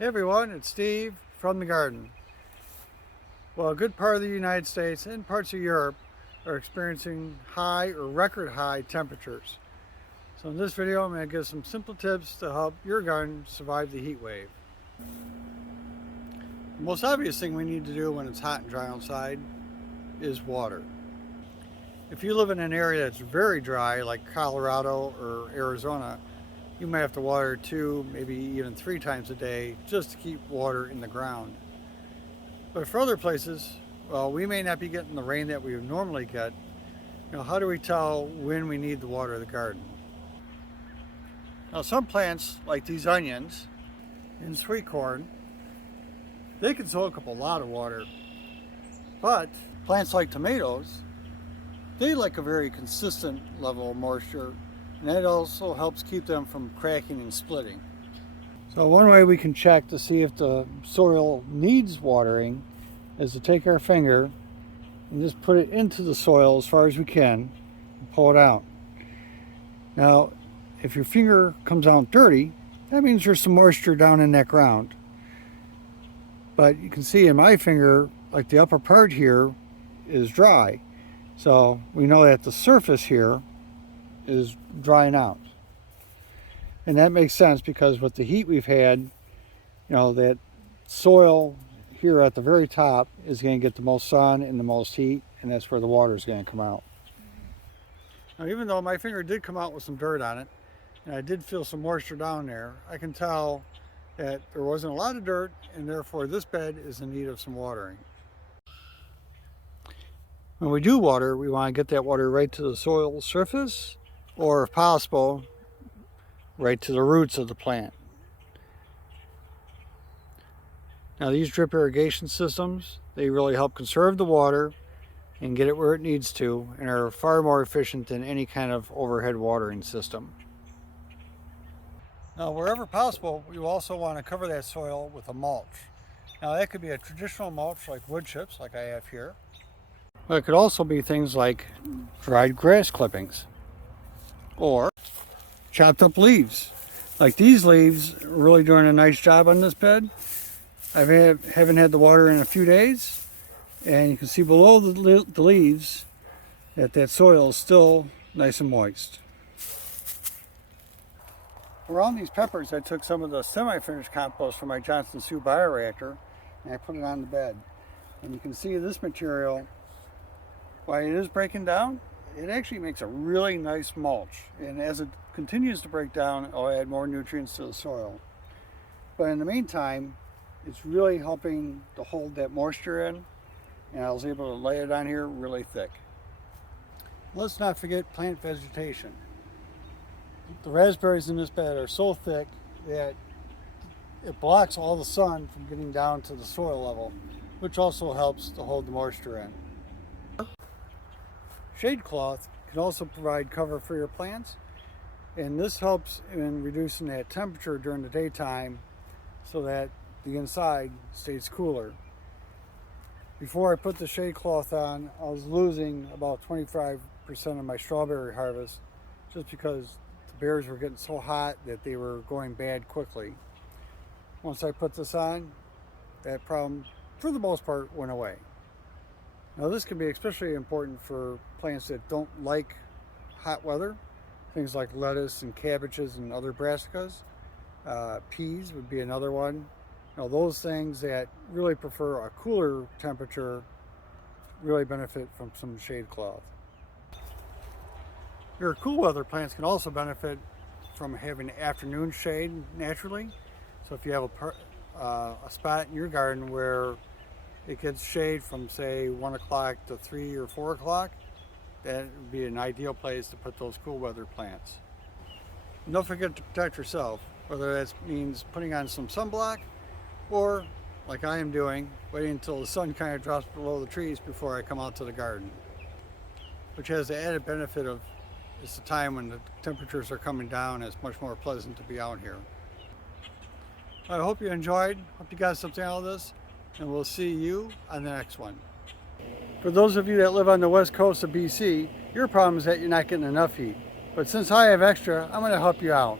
Hey everyone, it's Steve from the garden. Well, a good part of the United States and parts of Europe are experiencing high or record high temperatures. So in this video, I'm going to give some simple tips to help your garden survive the heat wave. The most obvious thing we need to do when it's hot and dry outside is water. If you live in an area that's very dry, like Colorado or Arizona, you might have to water 2, maybe even 3 times a day just to keep water in the ground. But for other places, well, we may not be getting the rain that we would normally get. How do we tell when we need to water the garden? Now, some plants, like these onions and sweet corn, they can soak up a lot of water. But plants like tomatoes, they like a very consistent level of moisture, and that also helps keep them from cracking and splitting. So one way we can check to see if the soil needs watering is to take our finger and just put it into the soil as far as we can and pull it out. Now, if your finger comes out dirty, that means there's some moisture down in that ground. But you can see in my finger, like the upper part here is dry. So we know that the surface here is drying out. And that makes sense because with the heat we've had, that soil here at the very top is going to get the most sun and the most heat, and that's where the water is going to come out. Now, even though my finger did come out with some dirt on it, and I did feel some moisture down there, I can tell that there wasn't a lot of dirt, and therefore this bed is in need of some watering. When we do water, we want to get that water right to the soil surface, or if possible, right to the roots of the plant. Now, these drip irrigation systems, they really help conserve the water and get it where it needs to, and are far more efficient than any kind of overhead watering system. Now, wherever possible, you also want to cover that soil with a mulch. Now, that could be a traditional mulch like wood chips, like I have here. But it could also be things like dried grass clippings or chopped up leaves. Like these leaves are really doing a nice job on this bed. I haven't had the water in a few days, and you can see below the leaves that soil is still nice and moist. Around these peppers, I took some of the semi-finished compost from my Johnson Sioux bioreactor and I put it on the bed. And you can see this material, while it is breaking down, it actually makes a really nice mulch. And as it continues to break down, it'll add more nutrients to the soil. But in the meantime, it's really helping to hold that moisture in, and I was able to lay it on here really thick. Let's not forget plant vegetation. The raspberries in this bed are so thick that it blocks all the sun from getting down to the soil level, which also helps to hold the moisture in. Shade cloth can also provide cover for your plants, and this helps in reducing that temperature during the daytime so that the inside stays cooler. Before I put the shade cloth on, I was losing about 25% of my strawberry harvest just because the berries were getting so hot that they were going bad quickly. Once I put this on, that problem for the most part went away. Now, this can be especially important for plants that don't like hot weather, things like lettuce and cabbages and other brassicas. Peas would be another one. Those things that really prefer a cooler temperature really benefit from some shade cloth. Your cool weather plants can also benefit from having afternoon shade naturally. So if you have a spot in your garden where it gets shade from, say, 1 o'clock to 3 or 4 o'clock, that would be an ideal place to put those cool weather plants. And don't forget to protect yourself, whether that means putting on some sunblock or, like I am doing, waiting until the sun kind of drops below the trees before I come out to the garden. Which has the added benefit of it's the time when the temperatures are coming down, it's much more pleasant to be out here. I hope you enjoyed, hope you got something out of this, and we'll see you on the next one. For those of you that live on the west coast of BC, your problem is that you're not getting enough heat. But since I have extra, I'm going to help you out.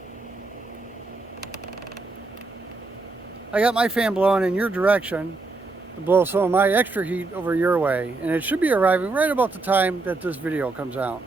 I got my fan blowing in your direction to blow some of my extra heat over your way, and it should be arriving right about the time that this video comes out.